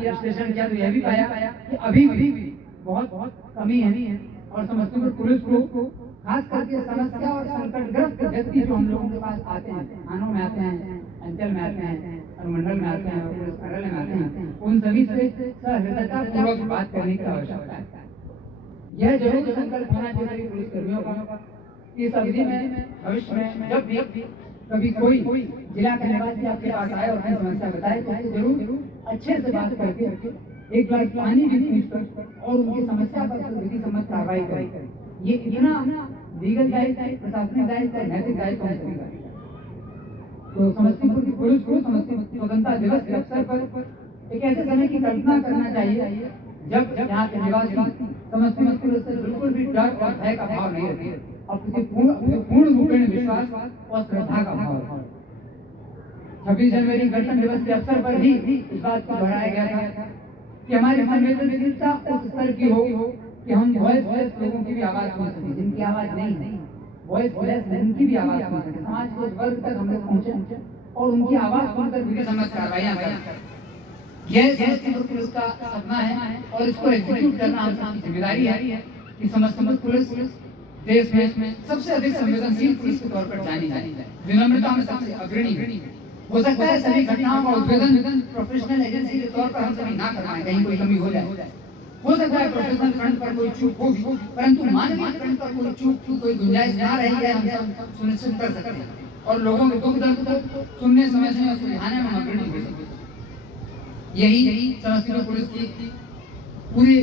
विश्लेषण किया तो यह भी पाया कि अभी भी बहुत कमी है और समस्तीपुर पुलिस को खास करके समस्या और संकटग्रस्त व्यक्ति जो हम लोगों के पास आते हैं, थानों में आते हैं, अंचल में आते हैं, अनुमंडल में आते हैं, पुलिस कार्यालय में आते हैं, उन सभी से सहृदयता पूर्वक बात करने की आवश्यकता है। यह जरूर संकल्प होना चाहिए पुलिस कर्मियों का इस अवधि में भविष्य में जब भी कभी कोई जिला के निवासी आपके पास आए और अपनी समस्या बताए तो उससे जरूर अच्छे से बात करके एक गिलास पानी भी पूछकर और उनकी समस्या पर विधि सम्मत कार्रवाई करें। ये इतना लीगल दायित्व, प्रशासनिक दायित्व, नैतिक दायित्व है। तो समस्तीपुर की पुलिस को समस्तीपुर स्वतंत्रता दिवस के अवसर पर एक ऐसे समय की कल्पना करना चाहिए जब यहाँ के निवासी समस्तीपुर से बिल्कुल भी डर और भय का भाव नहीं रखे और पूर्ण रूपेण विश्वास और श्रद्धा का भाव है। 26 जनवरी गणतंत्र दिवस के अवसर पर भी इस बात को दोहराया गया था कि हमारी संवेदनशीलता उस स्तर की हो कि हम वॉइसलेस लोगों की भी आवाज सुन सकें, जिनकी आवाज नहीं, वॉइसलेस उनकी भी आवाज सुन सकें, समाज के वर्ग तक हम लोग पहुंचे और उनकी आवाज सुनकर विधि सम्मत कार्रवाइयां करें। यह समस्तीपुर पुलिस का सपना है और इसको एग्जीक्यूट करना हम सबकी जिम्मेदारी है कि समस्तीपुर पुलिस देश में सबसे अधिक संवेदनशील पुलिस के तौर पर जानी जाए, विनम्रता में सबसे अग्रणी हो सकता है। सभी घटनाओं का उद्भेदन प्रोफेशनल एजेंसी के तौर पर हम सभी ना कर पाए, कहीं कोई कमी हो जाए। हो सकता है प्रोफेशनल फ्रंट पर कोई चूक होगी, परंतु मानवीय फ्रंट पर कोई चूक की कोई गुंजाइश ना रही है हम सब सुनिश्चित कर सकते हैं और लोगों के दुख दर्द को सुनने, समझने और सुलझाने में अग्रणी हो सकते हैं। यही समस्तीपुर पुलिस की पूरी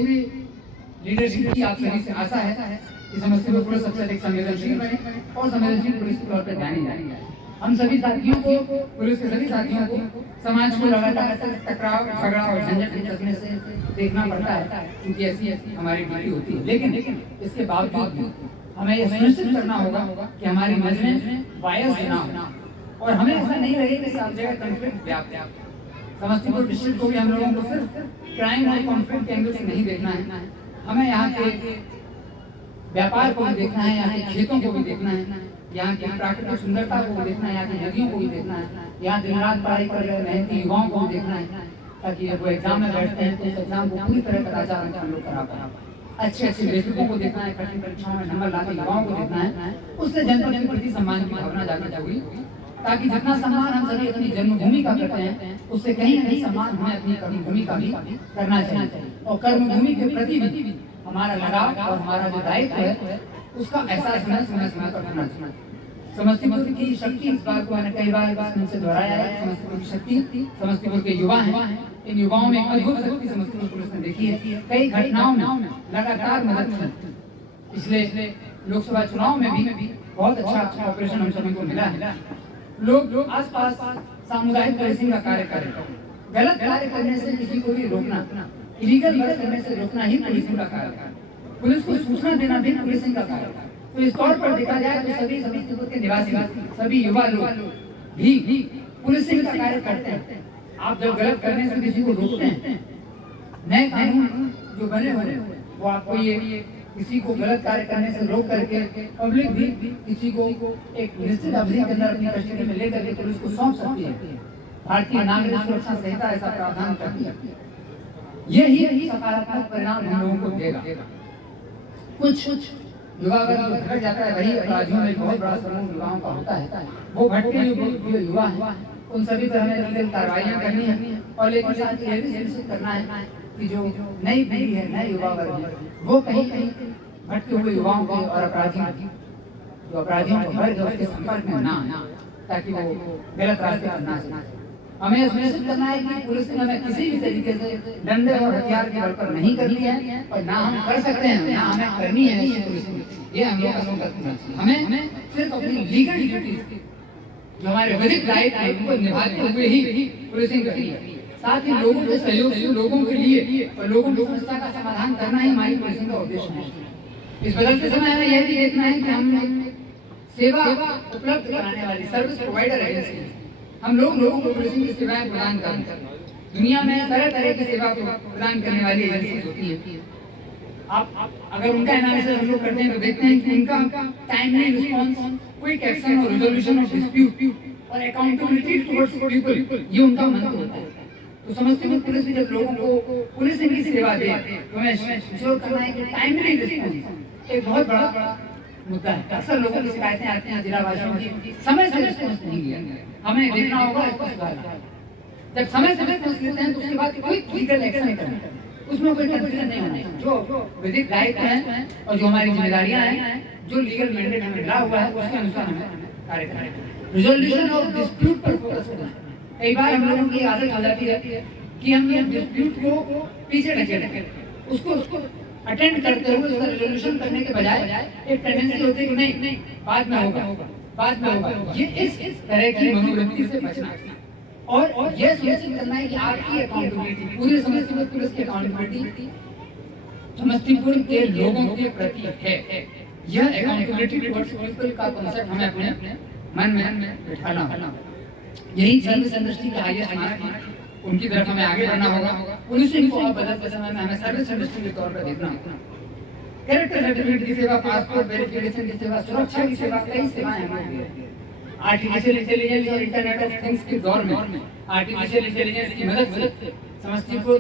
लीडरशिप की आप सभी से आशा है कि समस्तीपुर पुलिस सबसे अधिक संवेदनशील बने और संवेदनशील पुलिस के तौर पर जानी जाए। हम सभी साथियों को, पुलिस के सभी साथियों को समाज को लगातार टकराव, झगड़ा और झंझट के चश्मे से देखना पड़ता है क्योंकि ऐसी हमारी ड्यूटी होती है। लेकिन इसके बावजूद हमें यह सुनिश्चित करना होगा कि हमारी नजरें बायस ना हो और हमें ऐसा नहीं लगे कि सब जगह कॉन्फ्लिक्ट व्याप्त है। समस्तीपुर डिस्ट्रिक्ट को भी हम लोगों को सिर्फ क्राइम और कॉन्फ्लिक्ट के एंगल से नहीं देखना है, हमें यहाँ के व्यापार को भी देखना है, यहाँ के खेतों को भी देखना है, यहाँ की प्राकृतिक सुंदरता को देखना है, यहाँ की नदियों को भी देखना है, यहाँ दिन रात पढ़ाई कर रहे मेहनती युवाओं को भी देखना है ताकि वो एग्जाम में बैठते हैं तो उस एग्जाम को पूरी तरह कदाचार हम लोग करा पाए। अच्छे लेखकों को देखना है, कठिन परीक्षाओं में नंबर लाते युवाओं को देखना है, उससे जनता के प्रति सम्मान की भावना जागृत होगी ताकि जितना सम्मान हम सभी अपनी जन्मभूमि का करते हैं उससे कहीं न कहीं सम्मान हमें अपनी कर्मभूमि का भी करना चाहिए और कर्मभूमि के प्रति भी हमारा लगाव और हमारा जो दायित्व है उसका एहसास समय समय पर होना चाहिए। समस्तीपुर की शक्ति, इस बात को मैंने कई बार उनसे दोहराया है, समस्तीपुर की शक्ति समस्तीपुर के युवा हैं। इन युवाओं में अद्भुत शक्ति समस्तीपुर पुलिस ने देखी है। कई घटनाओं में लगातार मदद की। पिछले लोकसभा चुनाव में भी बहुत अच्छा ऑपरेशन हम सभी को मिला है। लोग आसपास सामुदायिक पुलिसिंग का कार्य करें, गलत कार्य करने से किसी को भी रोकना, इलीगल वर्क करने से रोकना ही पुलिसिंग का कार्य है। पुलिस को सूचना देना भी पुलिसिंग का कार्य है। तो इस तौर पर देखा जाए तो सभी समस्तीपुर के निवासी, सभी युवा लोग भी पुलिसिंग का कार्य करते हैं। आप जब गलत करने से किसी को रोकते हैं, नए कानून जो बने हुए वो आपको ये किसी को गलत कार्य करने से रोक करके पब्लिक भी किसी को एक निश्चित अवधि के अंदर अपनी कस्टडी में लेकर के पुलिस को सौंप सकती है। भारतीय नागरिक सुरक्षा संहिता ऐसा प्रावधान करती है। यही सकारात्मक परिणाम हम लोगों को देगा। कुछ युवा वर्ग जो भटक जाता है वही अपराधियों में बहुत बड़ा समूह युवाओं का होता है। वो भटके जो युवा हैं उन सभी पर हमें लीगल कार्रवाइयां करनी है और लेकिन साथ ही ये भी सुनिश्चित करना है कि जो नई पीढ़ी है, नए युवा वर्ग है, वो कहीं भटके हुए युवाओं को और अपराधियों को हर उसके संपर्क में ना, ताकि वो गलत रास्ते पर ना चले। हमें सुनिश्चित करना है कि पुलिस ने हमें किसी भी तरीके से डंडे और हथियार के बल पर नहीं करनी है और ना हम कर सकते हैं, ना हमें करनी है। ये हम लोग हमें सिर्फ अपनी लीगल ड्यूटी जो हमारे वैधिक दायित्व है उनको निभाते हुए ही पुलिसिंग करनी है। साथ ही लोगों के सहयोग से लोगों के लिए और लोगों की समस्या का समाधान करना ही हमारी पुलिसिंग का उद्देश्य है। इस बदलते समय हमें यह भी देखना है कि हम सेवा उपलब्ध कराने वाली सर्विस प्रोवाइडर एजेंसी, हम लोगों को पुलिसिंग की सेवाएं प्रदान करें। दुनिया में तरह तरह की सेवा प्रदान करने वाली एजेंसी होती है। आप अगर उनका एनालिसिस हम लोग करते हैं तो देखते हैं कि उनका टाइमली रिस्पांस, क्विक एक्शन और रिजोल्यूशन ऑफ डिस्प्यूट और अकाउंटेबिलिटी टुवर्ड्स पीपल, ये उनका मंत्र होता है। तो समस्तीपुर पुलिस भी जब लोगों को पुलिस की सेवा दे तो हमें इंश्योर करना है कि टाइमली रिस्पॉन्स एक बहुत बड़ा मुद्दा है। अक्सर लोगों की शिकायतें आती हैं जिलावासियों की समय से रिस्पॉन्स नहीं लिया, हमें देखना होगा इसको सुधारना। जब समय से रिस्पॉन्स लेते हैं तो उसके बाद कोई लीगल एक्शन नहीं करना, उसमें कोई कंफ्यूजन नहीं होना है। जो विधिक दायित्व हैं और जो हमारी जिम्मेदारियां हैं, जो लीगल मैंडेट हमें मिला हुआ है उसके अनुसार हमें कार्य करना है। रिजोल्यूशन ऑफ डिस्प्यूट पर फोकस करना। कई बार हम लोगों की आदत हो जाती है कि हम ये डिस्प्यूट को पीछे ढकेलते हैं, उसको अटेंड करते हुए उसका रिजोल्यूशन करने के बजाय एक टेंडेंसी होती है कि नहीं बाद में होगा। ये इस तरह की मनोवृत्ति से बचना और ये सुनिश्चित करना है कि आपकी अकाउंटेबिलिटी पूरी समस्तीपुर पुलिस की अकाउंटेबिलिटी समस्तीपुर के लोगों के प्रति है। यह अकाउंटेबिलिटी टुवर्ड्स पीपल का कांसेप्ट हमें अपने मन में बिठाना होगा। यही सर्विस इंडस्ट्री का हाईएस्ट मार्क है, उनकी तरफ हमें आगे बढ़ना होगा। पुलिसिंग को अब बदलते समय में हमें सर्विस इंडस्ट्री के तौर पर देखना होगा। कैरेक्टर सर्टिफिकेट की सेवा, पासपोर्ट वेरिफिकेशन की सेवा, सुरक्षा की सेवा, कई सेवाएं हमें आर्टिफिशियल इंटेलिजेंस और इंटरनेट ऑफ थिंग्स के दौर में आर्टिफिशियल इंटेलिजेंस की मदद से समस्तीपुर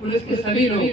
पुलिस के सभी लोग